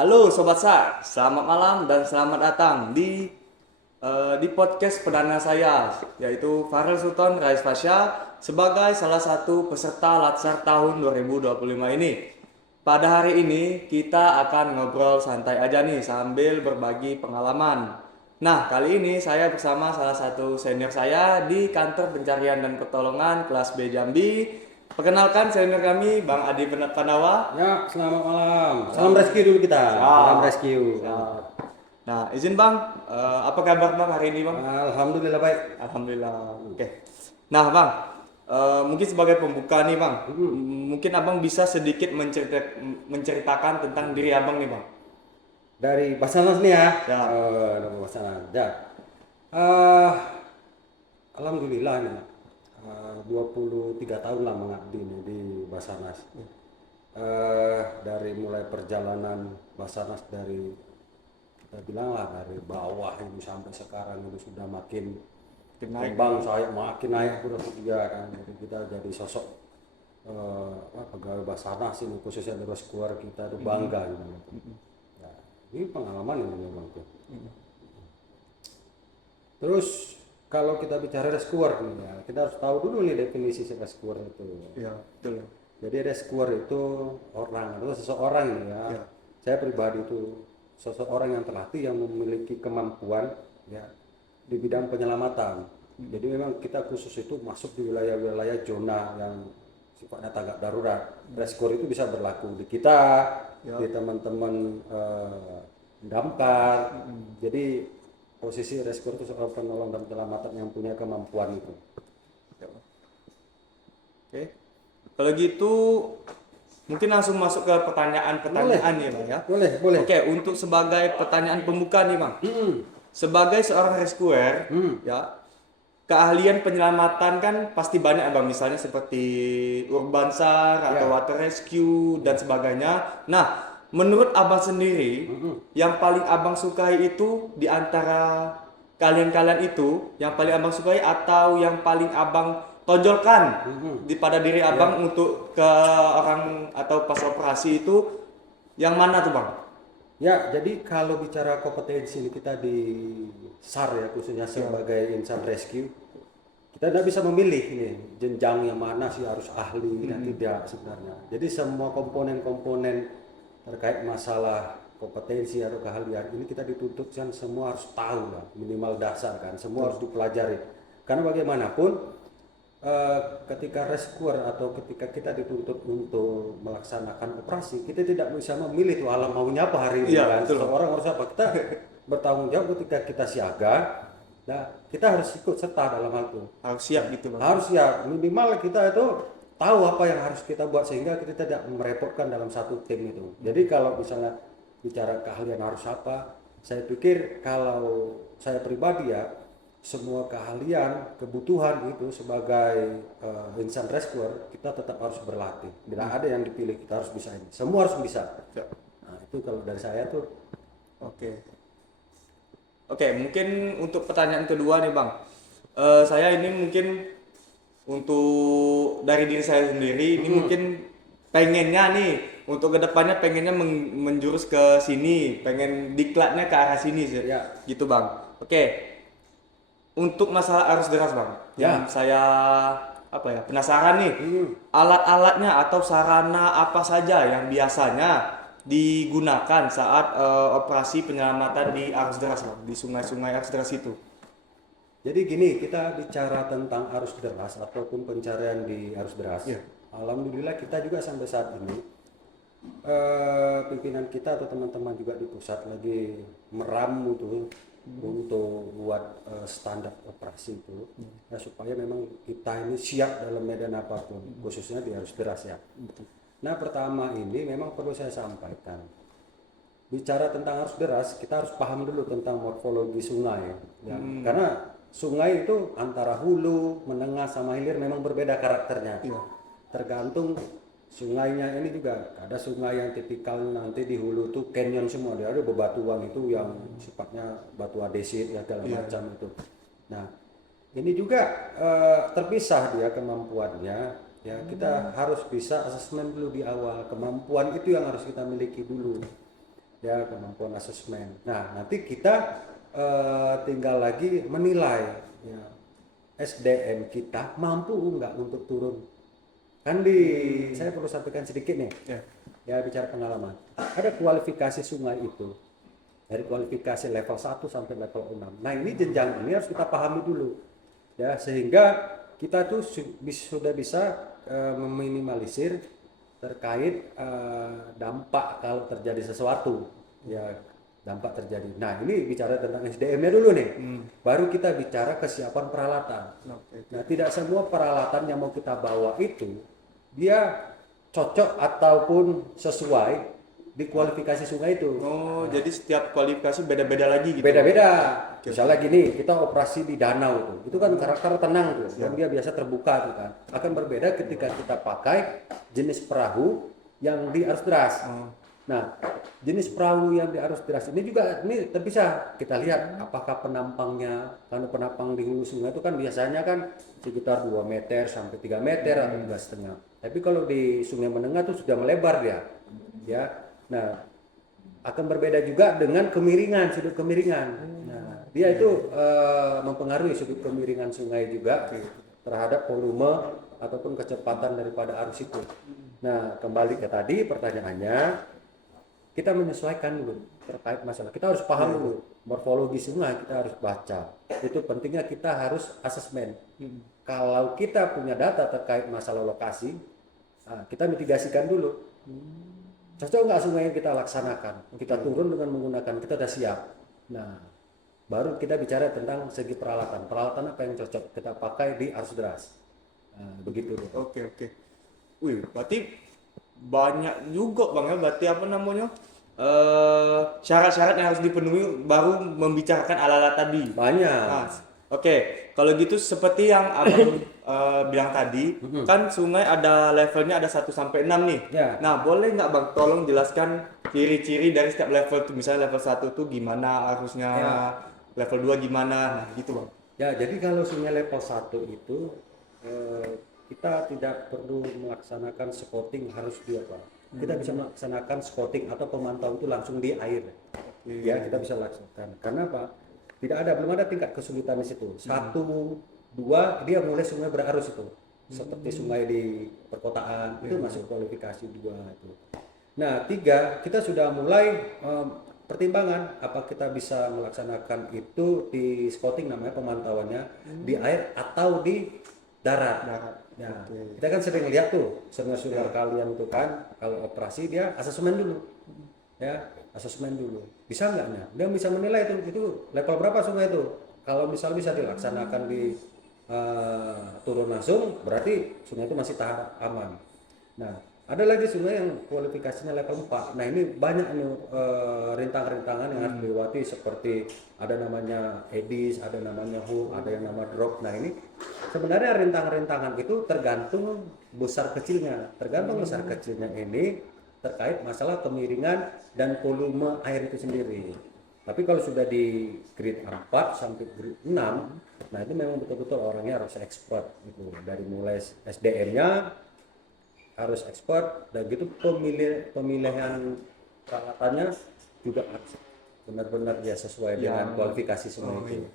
Halo Sobat SAR, selamat malam dan selamat datang di podcast perdana saya, yaitu Farel Sultan Rais Fasya sebagai salah satu peserta Latsar tahun 2025 ini. Pada hari ini kita akan ngobrol santai aja nih sambil berbagi pengalaman. Nah, kali ini saya bersama salah satu senior saya di kantor pencarian dan pertolongan kelas B Jambi. Perkenalkan senior kami Bang Adi Pandawa. Ya, selamat malam. Salam rescue dulu kita. Salam rescue. Siap. Nah, izin Bang, apa kabar Bang hari ini Bang? Alhamdulillah baik. Alhamdulillah. Oke. Nah Bang, mungkin sebagai pembuka nih Bang, mungkin Abang bisa sedikit menceritakan tentang diri Abang nih Bang. Dari Basarnas nih ya. Ya. Dari Basarnas. Ya. Eh, Alhamdulillah nih. 23 tahun lah mengabdi nih di Basarnas. Dari mulai perjalanan Basarnas dari kita bilang lah dari bawah ini sampai sekarang ini sudah makin Naik. kembang, saya makin naik terus juga kan. Jadi kita jadi sosok pegawai Basarnas ini khususnya di Rescuer kita itu bangga gitu. Ya, ini pengalaman ini memang tuh. Terus kalau kita bicara rescuer nih ya, kita harus tahu dulu nih definisi rescuer itu. Iya, betul. Jadi rescuer itu orang atau seseorang ini ya. Ya. Saya pribadi itu seseorang yang terlatih yang memiliki kemampuan ya di bidang penyelamatan. Jadi memang kita khusus itu masuk di wilayah-wilayah zona yang sifatnya tanggap darurat. Rescuer itu bisa berlaku di kita, di teman-teman damkar. Jadi posisi rescuer itu seorang penolong dan penyelamatan yang punya kemampuan itu. Oke. Kalau gitu mungkin langsung masuk ke pertanyaan-pertanyaan nih Bang ya. Boleh, boleh. Oke, untuk sebagai pertanyaan pembuka nih Bang. Sebagai seorang rescuer, ya, keahlian penyelamatan kan pasti banyak Abang, misalnya seperti urban SAR atau water rescue dan sebagainya. Nah, menurut Abang sendiri, yang paling Abang sukai itu di antara kalian-kalian itu, yang paling Abang sukai atau yang paling Abang tonjolkan pada diri Abang untuk ke orang atau pas operasi itu yang mana tuh Bang? Ya, jadi kalau bicara kompetensi ini kita di SAR ya khususnya sebagai insan rescue, kita tidak bisa memilih ini jenjang yang mana sih harus ahli dan tidak sebenarnya. Jadi semua komponen-komponen terkait masalah kompetensi atau keahlian ini kita dituntut kan semua harus tahu lah, minimal dasar kan, semua harus dipelajari. Karena bagaimanapun ketika rescuer atau ketika kita dituntut untuk melaksanakan operasi, kita tidak bisa memilih tuh alam maunya apa hari ini kan. Seseorang harus apa, kita bertanggung jawab ketika kita siaga. Nah, kita harus ikut serta dalam hal itu. Harus siap gitu Bang. Harus ya, minimal kita itu tahu apa yang harus kita buat sehingga kita tidak merepotkan dalam satu tim itu. Jadi kalau misalnya bicara keahlian harus apa, saya pikir kalau saya pribadi ya, semua keahlian, kebutuhan itu sebagai insan rescuer kita tetap harus berlatih. Bila ada yang dipilih kita harus bisa ini. Semua harus bisa. Nah, itu kalau dari saya tuh. Oke, mungkin untuk pertanyaan kedua nih Bang. Saya ini mungkin untuk dari diri saya sendiri ini mungkin pengennya nih untuk kedepannya pengennya menjurus ke sini, pengen diklatnya ke arah sini sih. Ya. Gitu Bang. Oke. Untuk masalah arus deras Bang, yang saya penasaran nih, alat-alatnya atau sarana apa saja yang biasanya digunakan saat operasi penyelamatan di arus deras Bang, di sungai-sungai arus deras itu. Jadi gini, kita bicara tentang arus deras ataupun pencarian di arus deras. Alhamdulillah kita juga sampai saat ini pimpinan kita atau teman-teman juga di pusat lagi meramu tuh untuk buat standar operasi itu ya, supaya memang kita ini siap dalam medan apapun khususnya di arus deras ya. Nah, pertama ini memang perlu saya sampaikan, bicara tentang arus deras kita harus paham dulu tentang morfologi sungai ya. Karena sungai itu antara hulu, menengah sama hilir memang berbeda karakternya. Tergantung sungainya ini juga, ada sungai yang tipikal nanti di hulu tuh canyon semua, dia ada bebatuan itu yang sifatnya batu andesit ya segala macam itu. Nah, ini juga terpisah dia kemampuannya ya. Kita harus bisa asesmen dulu di awal, kemampuan itu yang harus kita miliki dulu. ya kemampuan asesmen. Nah, nanti kita tinggal lagi menilai ya, SDM kita mampu nggak untuk turun. Kan saya perlu sampaikan sedikit nih, ya bicara pengalaman. Ada kualifikasi sungai itu, dari kualifikasi level 1 sampai level 6. Nah ini jenjang ini harus kita pahami dulu, ya sehingga kita tuh sudah bisa meminimalisir terkait dampak kalau terjadi sesuatu, ya dampak terjadi. Nah ini bicara tentang SDM-nya dulu nih, baru kita bicara kesiapan peralatan. Nah tidak semua peralatan yang mau kita bawa itu dia cocok ataupun sesuai di kualifikasi sungai itu. Oh, jadi setiap kualifikasi beda-beda lagi gitu. Beda-beda. Misalnya gini, kita operasi di danau itu kan karakter tenang tuh, dan dia biasa terbuka tuh kan. Akan berbeda ketika kita pakai jenis perahu yang di arus deras. Nah, jenis perahu yang di arus deras ini juga ini terpisah. Kita lihat apakah penampangnya, karena penampang di hulu sungai itu kan biasanya kan sekitar 2 meter sampai 3 meter atau 3,5. Tapi kalau di sungai menengah itu sudah melebar dia. Ya. Nah, akan berbeda juga dengan kemiringan, sudut kemiringan. Nah, dia itu mempengaruhi sudut kemiringan sungai juga terhadap volume ataupun kecepatan daripada arus itu. Nah, kembali ke tadi pertanyaannya, kita menyesuaikan dulu terkait masalah. Kita harus paham dulu morfologi sungai, kita harus baca. Itu pentingnya kita harus asesmen. Kalau kita punya data terkait masalah lokasi, kita mitigasikan dulu. Cocok nggak sungai yang kita laksanakan? Kita turun dengan menggunakan, kita udah siap. Nah, baru kita bicara tentang segi peralatan. Peralatan apa yang cocok kita pakai di arus deras. Begitu. Oke. Wih, berarti banyak juga Bang ya, berarti apa namanya? Syarat-syarat yang harus dipenuhi baru membicarakan alat-alat tadi. Banyak. Nah, oke, kalau gitu seperti yang Abang bilang tadi, kan sungai ada levelnya ada 1 sampai 6 nih. Ya. Nah, boleh nggak Bang tolong jelaskan ciri-ciri dari setiap level tuh, misalnya level 1 tuh gimana harusnya, level 2 gimana, nah gitu Bang. Ya, jadi kalau sungai level 1 itu kita tidak perlu melaksanakan scouting harus di apa. Kita bisa melaksanakan scouting atau pemantauan itu langsung di air. Ya, kita bisa laksanakan. Karena apa? Belum ada tingkat kesulitan di situ. 1, 2 dia mulai sungai berarus itu. Seperti sungai di perkotaan itu masuk kualifikasi 2 itu. Nah, 3 kita sudah mulai pertimbangan apa kita bisa melaksanakan itu di scouting namanya pemantauannya di air atau di darat. Ya, kita kan sering lihat tuh sungai-sungai kalian tuh kan kalau operasi dia asesmen dulu. Ya, asesmen dulu. Bisa nggak nya? Dia bisa menilai itu level berapa sungai itu. Kalau misal bisa dilaksanakan di turun langsung berarti sungai itu masih tahap aman. Nah, ada lagi sungai yang kualifikasinya level 4. Nah, ini banyak rintang-rintangan yang harus dilewati seperti ada namanya edis, ada namanya hull, ada yang nama drop. Nah, ini sebenarnya rintangan-rintangan itu tergantung besar kecilnya. Tergantung besar kecilnya ini terkait masalah kemiringan dan volume air itu sendiri. Tapi kalau sudah di grade 4 sampai grade 6, nah itu memang betul-betul orangnya harus expert gitu. Dari mulai SDM-nya harus expert dan gitu pemilihan peralatannya juga harus benar-benar dia sesuai dengan kualifikasi semua itu.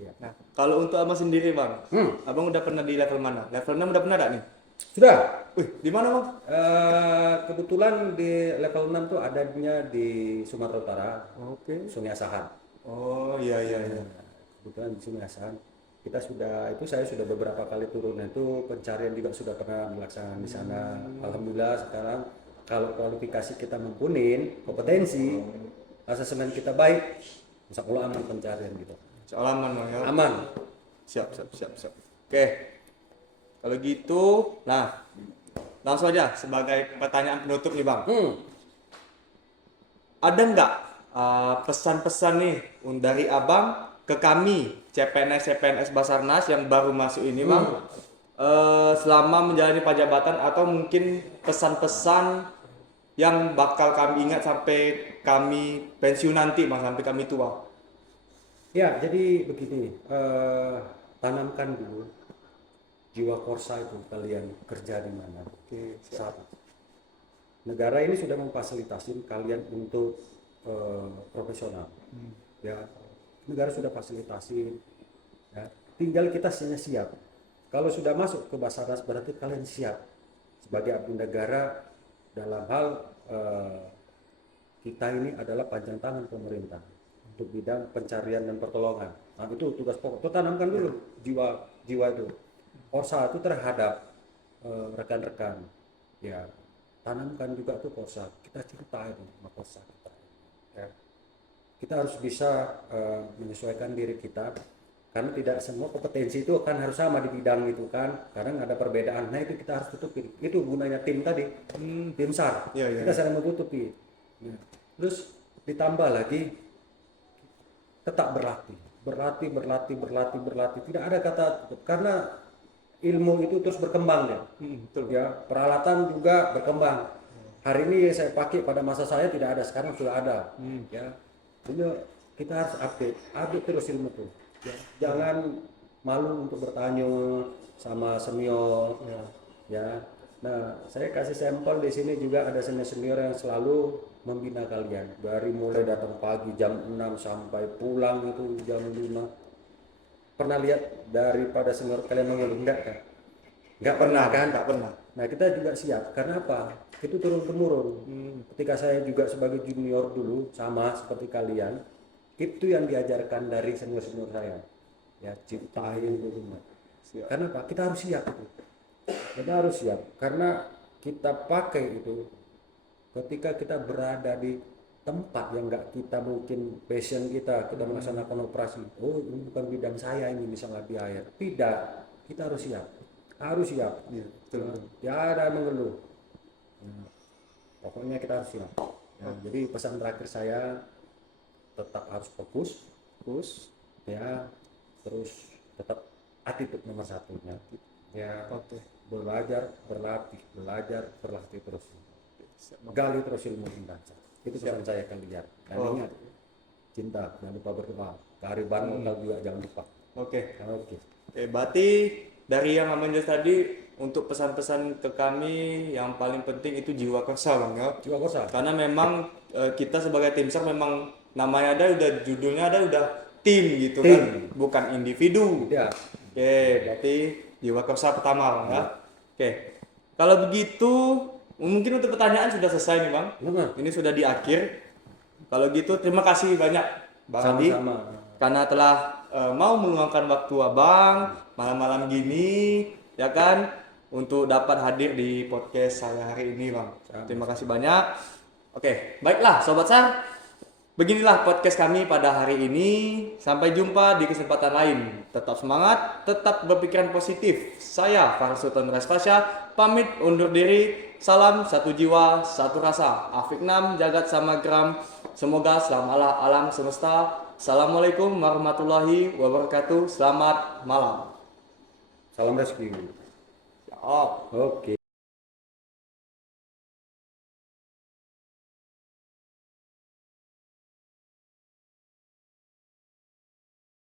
Ya. Nah, kalau untuk Abang sendiri Bang, Abang udah pernah di level mana? Level 6 udah pernah enggak nih? Sudah. Di mana Bang? Kebetulan di level 6 tuh adanya di Sumatera Utara. Oke. Sungai Asahan. Oh iya. Kebetulan di Sungai Asahan saya sudah beberapa kali turun itu pencarian juga sudah pernah dilaksanakan di sana. Alhamdulillah sekarang kalau kualifikasi kita mempunyai kompetensi, asesmen kita baik, insya Allah aman pencarian gitu. Aman Bang ya. Aman. Siap. Oke. Kalau gitu, nah langsung aja sebagai pertanyaan penutup nih Bang. Ada nggak pesan-pesan nih dari Abang ke kami CPNS Basarnas yang baru masuk ini Bang, selama menjalani pajabatan atau mungkin pesan-pesan yang bakal kami ingat sampai kami pensiun nanti Bang, sampai kami tua? Ya, jadi begini, tanamkan dulu jiwa korsa itu kalian kerja di mana. Satu, negara ini sudah memfasilitasi kalian untuk profesional. Ya, negara sudah fasilitasi, ya. Tinggal kita siap. Kalau sudah masuk ke Basarnas berarti kalian siap sebagai abdi negara dalam hal kita ini adalah panjang tangan pemerintah untuk bidang pencarian dan pertolongan. Nah, itu tugas pokok. Itu tanamkan dulu jiwa itu. Korsa itu terhadap rekan-rekan. Ya, tanamkan juga tuh Korsa. Kita cerita itu sama Korsa kita. Ya. Kita harus bisa menyesuaikan diri kita, karena tidak semua kompetensi itu kan harus sama di bidang itu kan. Kadang ada perbedaan. Nah, itu kita harus tutupin. Itu gunanya tim tadi, tim SAR. Kita saling menutupi. Ya. Terus ditambah lagi tetap berlatih. Tidak ada kata, karena ilmu itu terus berkembang ya. Ya, peralatan juga berkembang. Hari ini saya pakai, pada masa saya tidak ada, sekarang sudah ada. Ya. Jadi kita harus update terus ilmu itu. Ya. Jangan malu untuk bertanya sama senior. Ya. Nah, saya kasih sampel di sini juga ada senior yang selalu membina kalian. Dari mulai datang pagi jam 6 sampai pulang itu jam 5. Pernah lihat daripada senior kalian mengeluh enggak kan? Enggak pernah kan? Enggak pernah. Nah, kita juga siap. Karena apa? Itu turun temurun. Ketika saya juga sebagai junior dulu sama seperti kalian, itu yang diajarkan dari senior-senior saya. Ya, ciptain gitu. Karena apa? Kita harus siap itu. Kita harus siap karena kita pakai itu ketika kita berada di tempat yang enggak kita mungkin passion kita melaksanakan operasi. Oh, ini bukan bidang saya ini, misalnya di air. Tidak, kita harus siap. Ya, betul. Ya, ada mengeluh. Pokoknya kita harus siap. Ya, jadi pesan terakhir saya tetap harus fokus. Ya, terus tetap attitude nomor satunya. Ya, belajar, berlatih terus. Gali terus ilmu membaca. Itu pesan saya kalian. Dan ingat, cinta, jangan lupa berdoa. Kearifan lokal juga jangan lupa. Oke, Oke. berarti dari yang Amenjas tadi, untuk pesan-pesan ke kami yang paling penting itu jiwa korsa, Bang, ya. Jiwa Korsa. Karena memang kita sebagai tim SAR memang namanya ada, udah judulnya ada, udah tim gitu Tim. kan, bukan individu. Ya. Oke, berarti jiwa korsa pertama, Bang, ya. Oke. Kalau begitu mungkin untuk pertanyaan sudah selesai nih, Bang. Ini sudah di akhir. Kalau gitu terima kasih banyak Bang Adi Sama-sama. karena telah mau meluangkan waktu Abang malam-malam gini, ya kan, untuk dapat hadir di podcast saya hari ini, Bang. Terima kasih banyak. Oke, baiklah Sobat SAR. Beginilah podcast kami pada hari ini. Sampai jumpa di kesempatan lain. Tetap semangat, tetap berpikiran positif. Saya Farsultan Resfasya pamit undur diri. Salam satu jiwa, satu rasa. Afiknam jagat samagram. Semoga selamalah alam semesta. Assalamualaikum warahmatullahi wabarakatuh. Selamat malam. Salam rescue. Oh. Oke.